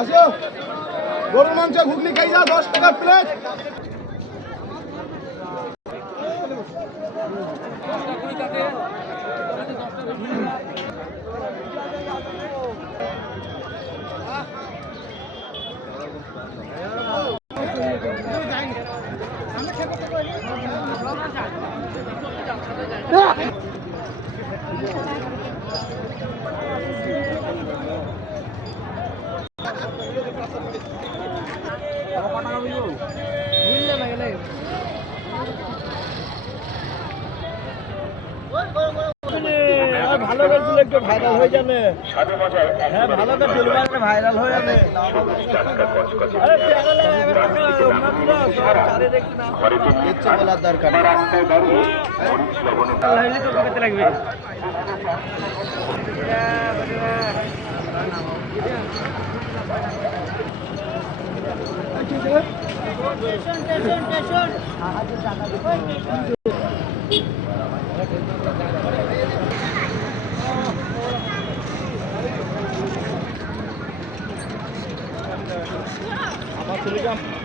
আসো গরুর মাংস ঘুগনি খাই যা 10 টাকা প্লেট। ভালো করে একটু ভাইরাল হয়ে যাবে। হ্যাঁ ভালো করে চলবে ভাইরাল হয়ে যাবে। কিচ্ছু বলার দরকার লাগবে। আমার ছেলেকে